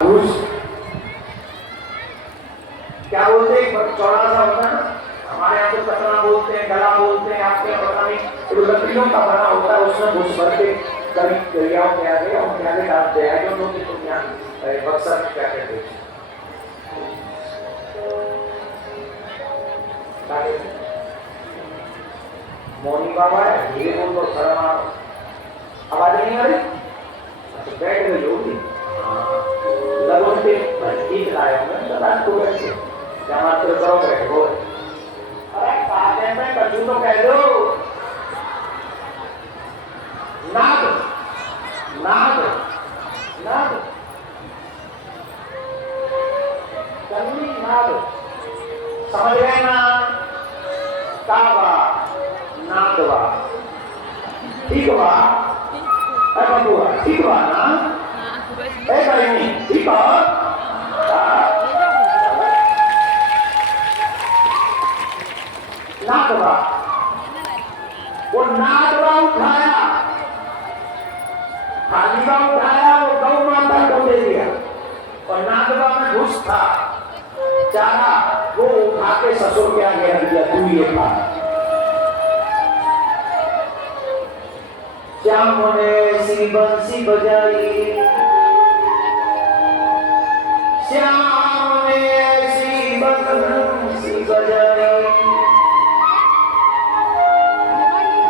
क्या बोलते हैं, चौड़ा सा होता है ना, हमारे यहाँ तो कतरा बोलते हैं, गला बोलते हैं, आपके पता नहीं, तो लकड़ियों का बना होता है, उसमें घुस भर के करीब दरियाओं के आगे डालते हैं। जो लोग तुम यहाँ बक्सर में क्या कहते हैं, मोनी बाबा है, धीरे बोल दो, शर्मा आवाज नहीं आ रही, अच्छा बैठ गई होगी, लगो के ठीक लाए होंगे, तो बात को बैठ के क्या बात करो बैठ हो, अरे काहे में कछु तो कह दो, नाद नाद नाद कन्नी नाद, समझ गए ना, काबा नादवा, ठीक बा, अरे बबुआ ठीक बा ना, ए भाई ठीक बा, नादवा, वो नादवा उठाया, हालीवा उठाया, वो गौ माता को दे दिया, और नादवा में घुस था, चारा वो उठा के ससुर के आगे रख दिया, तू ये खा। श्याम ने सी बंसी बजाई, श्याम ने सी बंसी बजाई,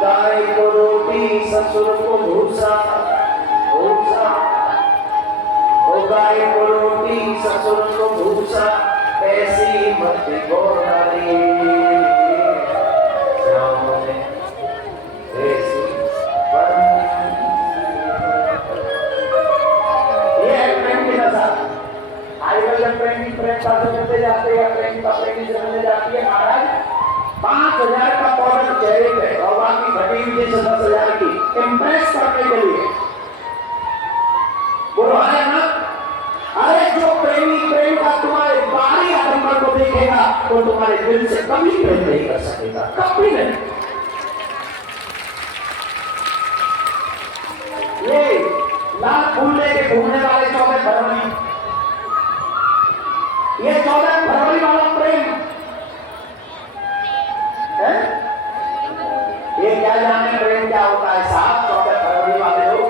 गाय को रोटी ससुर को भूसा, भूसा, ओ गाय को रोटी ससुर को भूसा, ऐसी मत बोलारी, श्याम ने ऐसी प्रेम करते जाते हैं, प्रेम का प्रेमी जमने जाती है, महाराज 5,000 का पाउडर चेहरे पे और बाकी घटी हुई 10,000 की इम्प्रेस करने के लिए बोलो है ना। अरे जो प्रेमी प्रेम का तुम्हारे बाहरी आडंबर को देखेगा तो तुम्हारे दिल से कभी प्रेम नहीं कर सकेगा, कभी नहीं। ये लाल फूल लेके घूमने वाले 14 फरवरी, ये 14 फरवरी वाला प्रेम है, ये क्या जाने प्रेम क्या होता है साहब। 14 फरवरी वाले लोग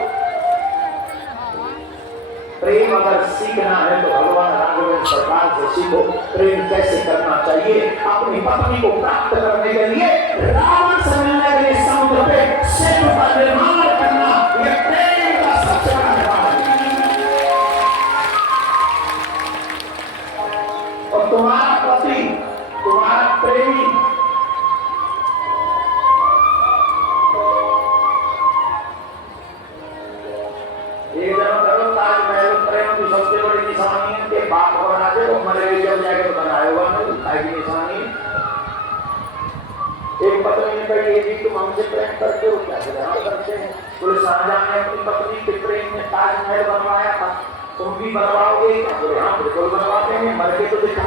प्रेम अगर सीखना है तो भगवान राघवेंद्र सरकार से सीखो, प्रेम कैसे करना चाहिए। अपनी पत्नी को प्राप्त करने के लिए रावण से मिलने के लिए समुद्र पे सेतु का निर्माण करना, ये प्रेम का सबसे बड़ा निर्माण है। और तुम्हारा पति, तुम्हारा प्रेमी एक जन करो ताजमहल प्रेम की सबसे बड़ी निशानी है कि बाप बना दे वो मरे जब जाके बनाया हुआ नहीं ताकि निशानी। एक पत्नी ने कही ये तुम हमसे प्रेम करते हो क्या? करते हैं। बोले शाहजहां ने अपनी पत्नी के प्रेम में ताजमहल बनवाया था, तुम भी बनवाओगे क्या? बोले हाँ बिल्कुल बनवाते हैं, मर के तो दिखा,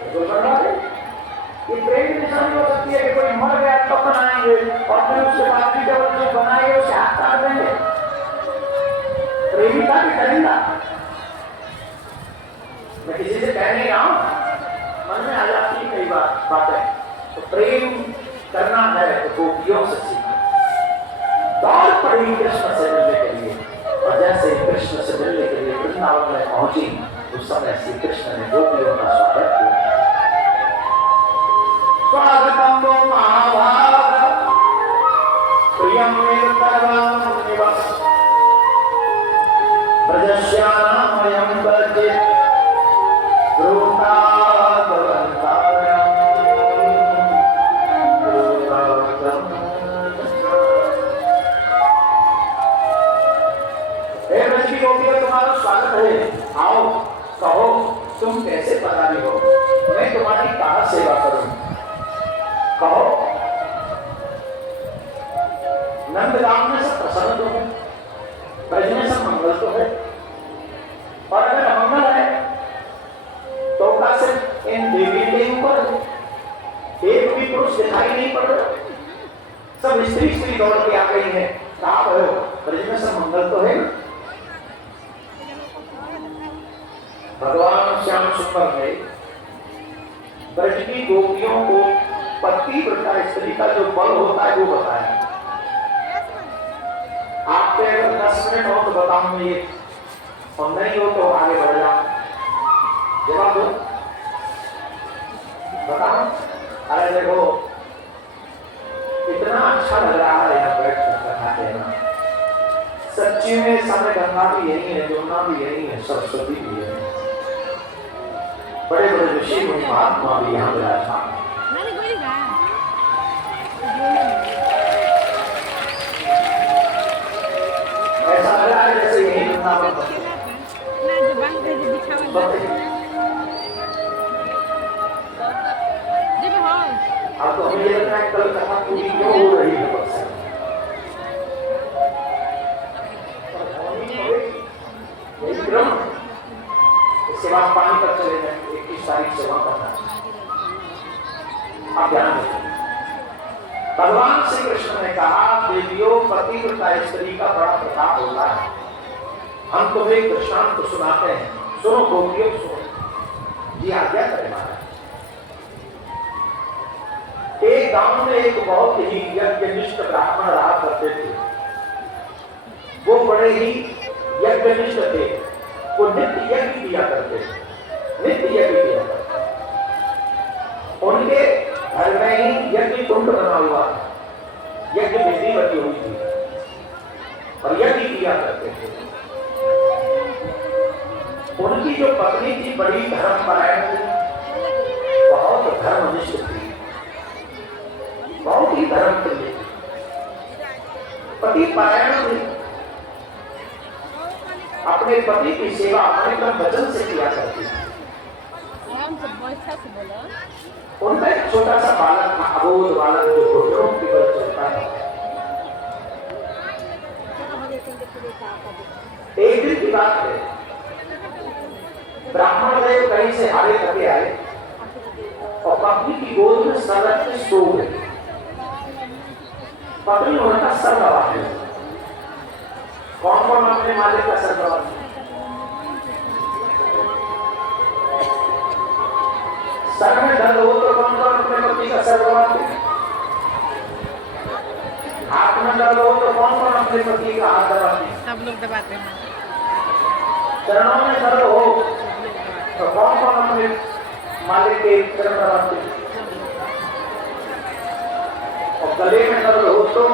बिल्कुल बनवाते। ये प्रेम की निशानी हो सकती है कि कोई मर गया तो बनाएंगे और फिर उसके बाद भी जब जो बनाएंगे उसे हाथ काट देंगे, प्रेमिका भी करेंगे। मैं किसी से कह नहीं रहा हूं, मन में आ जाती है कई बार बातें। तो प्रेम करना है तो गोपियों से सीखना, दौड़ पड़ी कृष्ण से मिलने के लिए, और जैसे कृष्ण से मिलने के लिए वृंदावन में पहुंची उस समय श्री कृष्ण ने गोपियों का स्वागत किया। स्वागतम वो महाभाग प्रियम निरतरम निवास प्रजस्यानामयं वर्जित तुम्हारा स्वागत है, आओ कहो तुम कैसे पधारी हो, मैं तुम्हारी कहाँ सेवा करूं, कहो। नंदगांव में सब प्रसन्न तो है, ब्रज में सब मंगल तो है, और अगर मंगल है तो क्या सिर्फ इन देवी देवों पर एक भी पुरुष दिखाई नहीं पड़ रहा, सब स्त्री स्त्री दौड़ के आ गई है। कहा भयो ब्रज में सब मंगल तो है, सुंदर ने ब्रज की गोपियों को पतिव्रता स्त्री का जो बल होता है वो बताया। आपके अगर 10 मिनट हो तो बताऊंगी, और नहीं हो तो आगे बढ़ जाओ। जवाब दो, बताओ। अरे देखो इतना अच्छा लग रहा है यहाँ बैठ कर कथा कहना। सच्ची में समय गंगा भी यही है, जमुना भी यही है, सरस्वती भी यही है, बड़े बड़े ऋषि मुनि महात्मा भी यहाँ विराजमान हैं। ऐसा लग रहा है जैसे यही वृंदावन अब तो हमें लगता है कल कथा पूरी क्यों हो रही है। सेवा पानी पर चले जाए, 21 तारीख सेवा करना। आप ध्यान रखें, भगवान श्री कृष्ण ने कहा देवियों पतिव्रता स्त्री का बड़ा प्रताप होता है। हम तुम्हें दृष्टांत सुनाते हैं, सुनो गोपियों सुनो। जी आज्ञा करें महाराज। एक गांव में एक बहुत ही यज्ञनिष्ठ ब्राह्मण रहा करते थे। वो बड़े ही यज्ञनिष्ठ थे, वो नित्य यज्ञ किया करते थे, नित्य यज्ञ किया करते। उनके घर में ही यज्ञ कुंड बना हुआ था, यज्ञ विधि बनी हुई थी और यज्ञ किया करते थे। उनकी जो पत्नी थी बड़ी धर्मपरायण थी, बहुत धर्मनिष्ठ थी, बहुत ही धर्म प्रिय, पति पारायण थी। अपने पति की सेवा अनुक्रम वचन से किया करती थी। उनका एक छोटा सा बालक था, अबोध बालक, जो घुटनों की बल चलता था। एक दिन की बात है, ब्राह्मण देव कहीं से हारे करके आए और पत्नी की गोद में सर रख के सो गए। पत्नी उनका सर दबा दिया। कौन कौन अपने मालिक का सर दबा दिया? सर में दर्द हो तो कौन कौन अपने पति का सर दबाते हैं? हाथ में दर्द हो तो कौन कौन अपने पति का हाथ दबाते हैं? सब लोग दबाते हैं। चरणों में दर्द हो तो कौन कौन अपने मालिक के चरण दबाते हैं? और गले में दर्द हो तो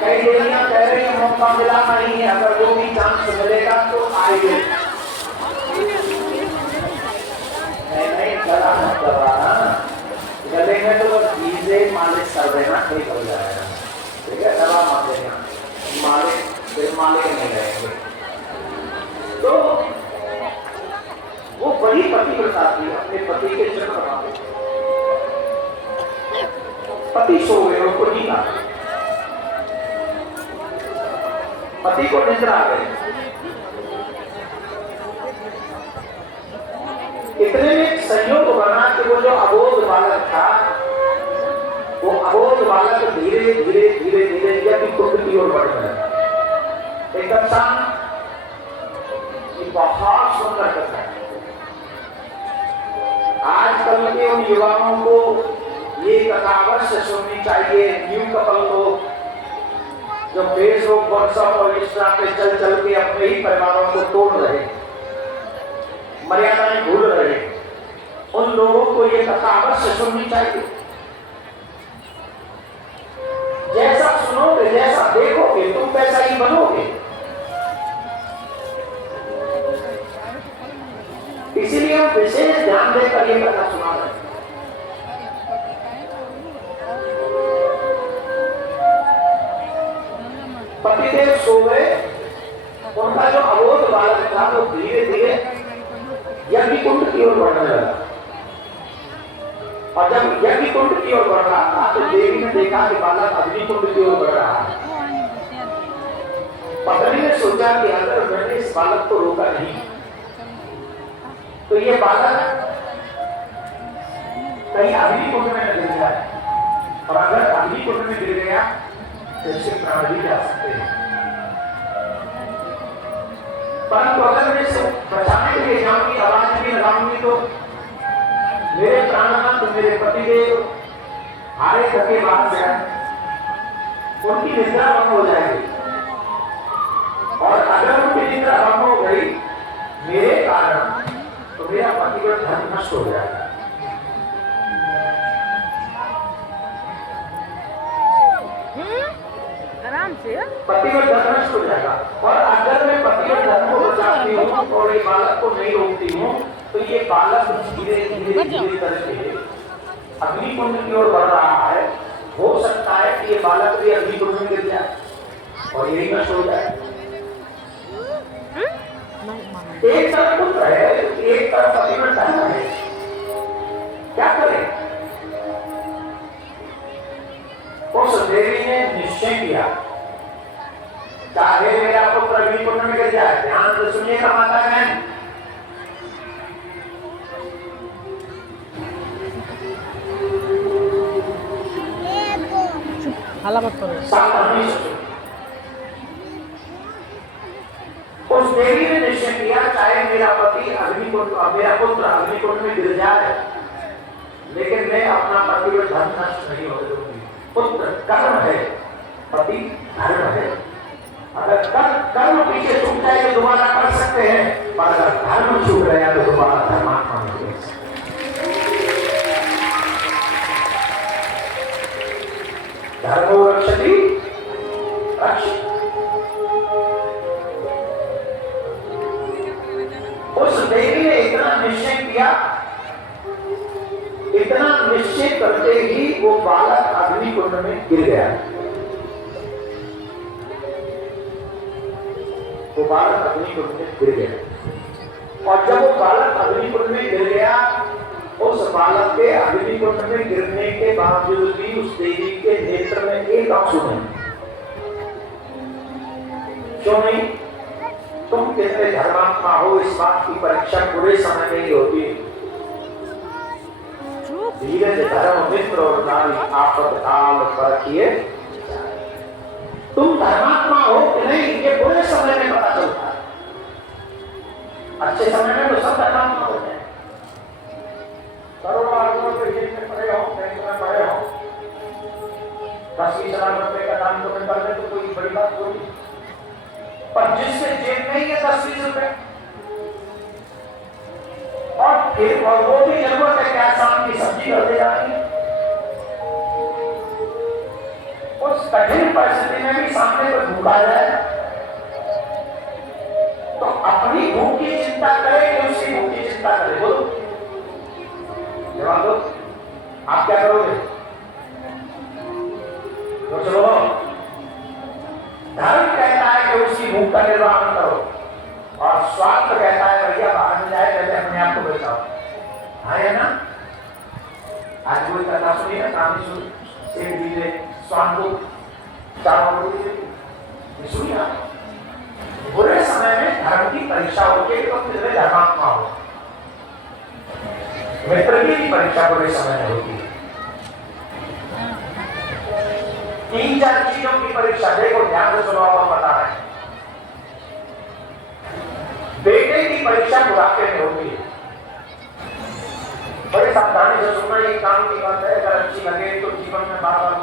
कई देवियां कह रही हैं मौका मिला नहीं है, अगर वो भी चांस मिलेगा तो आएंगे। नहीं गला मत दबाना, गले में तो बस घी मालिश कर देना, ठीक हो जाएगा। ठीक है, दवा मत देना, मालिश फिर मालिश नहीं रहेंगे। तो वो बड़ी पतिव्रता थी, अपने पति के चरण दबाते। पति सो गए, उनको नींद आ गई, पति को निद्रा आ गई। इतने में संयोग बना कि वो जो अबोध बालक था, वो अबोध बालक धीरे धीरे धीरे धीरे यज्ञ कुंड की ओर बढ़ गया। एकदम शांत, बहुत सुंदर कथा है। आजकल के उन युवाओं को ये कथा अवश्य सुननी चाहिए। न्यू कपल को जो फेसबुक, व्हाट्सएप और इंस्टा पे चल चल के अपने ही परिवारों को तोड़ रहे, मर्यादाएं भूल रहे, उन लोगों को ये कथा अवश्य सुननी चाहिए। जैसा सुनोगे, जैसा देखोगे, तुम वैसा ही बनोगे। इसीलिए हम विशेष ध्यान देकर ये कथा सुना रहे हैं। पतिदेव सो गए, उनका जो अबोध बालक था वो धीरे धीरे यज्ञ कुंड की ओर बढ़ने लगा। और जब यज्ञ कुंड की ओर बढ़ रहा था तो देवी ने देखा कि बालक अग्नि कुंड की ओर बढ़ रहा है। पत्नी ने सोचा कि अगर मैंने इस बालक को रोका नहीं तो ये बालक कहीं अग्नि कुंड में न गिर जाए, और अगर अग्नि कुंड में गिर गया तो इससे प्राण भी जा सकते हैं। परंतु अगर मैं इसको बचाने के लिए जाऊंगी, आवाज भी लगाऊंगी, तो मेरे प्राणनाथ मेरे पतिदेव हारे थके बाद से उनकी निद्रा भंग हो जाएगी, और अगर उनकी निद्रा भंग हो गई मेरे कारण, तो मेरा पतिव्रत धर्म नष्ट हो जाएगा। आराम से पतिव्रत धर्म नष्ट हो जाएगा। और अगर मैं पतिव्रत धर्म को बचाती हूँ और एक बालक को नहीं रोकती हूँ, तो ये बालक धीरे धीरे धीरे करके अग्निकुंड की ओर बढ़ रहा है। हो सकता है कि ये बालक भी अग्निकुंड में गिर जाए और यही नष्ट हो जाए। एक तरफ पुत्र है, एक तरफ पतिव्रत धर्म है, क्या करें? उस देवी ने निश्चय किया, चाहे मेरा पुत्र अग्निकुंड में गिर जाए। ध्यान से सुनिएगा माता बहन, हल्ला मत करो। सावधानी से। उस देवी ने निश्चय किया, चाहे मेरा पति अग्निकुंड, मेरा पुत्र अग्निकुंड में गिर जाए, लेकिन मैं अपना पतिव्रत धर्म नष्ट नहीं होने दूंगी। पुत्र कर्म है, पति धर्म है। अगर कर्म पीछे छूट जाए तो दोबारा कर सकते हैं, पर अगर धर्म छूट गया तो दोबारा धर्मात्मा नहीं हो सकते। धर्मो रक्षति रक्षित। उस देवी ने इतना निश्चय किया, इतना निश्चय करते ही वो बालक अग्निकुंड में गिर गया। वो बालक अग्निकुंड में गिर गया, और जब वो बालक अग्निकुंड में गिर गया, उस बालक के अग्निकुंड में गिरने के बावजूद भी उस देवी के नेत्र में एक आंसू नहीं। क्यों नहीं? तुम कितने धर्मात्मा हो, इस बात की परीक्षा पूरे समय में ही होती है। धीरज धर्म मित्र और नारी आपद काल परखिए। तुम धर्मात्मा हो कि नहीं, ये बुरे समय में पता चलता है। अच्छे समय में तो सब धर्मात्मा होते हैं। करोड़ों आदमियों के जेब में पड़े हो, बैंक में पड़े हो, 10-20 लाख रुपए का दान पुण्य कर दे तो कोई बड़ी बात होगी, पर जिसके जेब में ये 10-20 रुपए, और फिर वो भी जरूरत है क्या शाम की सब्जी कर दे जाएगी, उस कठिन परिस्थिति में भी सामने कोई भूखा जाए तो अपनी भूख की चिंता करे कि उसकी भूख की चिंता करे? बोलो, जवाब दो। आप क्या करोगे? तो चलो, धर्म कहता है कि उसकी भूख का निर्वाहन करो, और स्वार्थ कहता है भैया बाहर में जाए पहले अपने आप को बचाओ। हाँ है ना? आज कोई कथा सुनी ना, कहानी सुनी, सेठ जी ने स्वान को चारों सुनी ना। बुरे समय में धर्म की परीक्षा होती है, तो कितने धर्मात्मा हो। मित्र की भी परीक्षा बुरे समय में होती है। 3-4 चीजों की परीक्षा, देखो ध्यान से सुनो, हम बता रहे हैं। बेटे की परीक्षा बुढ़ापे में होती है। बड़े सावधानी से सुनना, ये काम की बात है, अगर अच्छी लगे तो जीवन में बार बार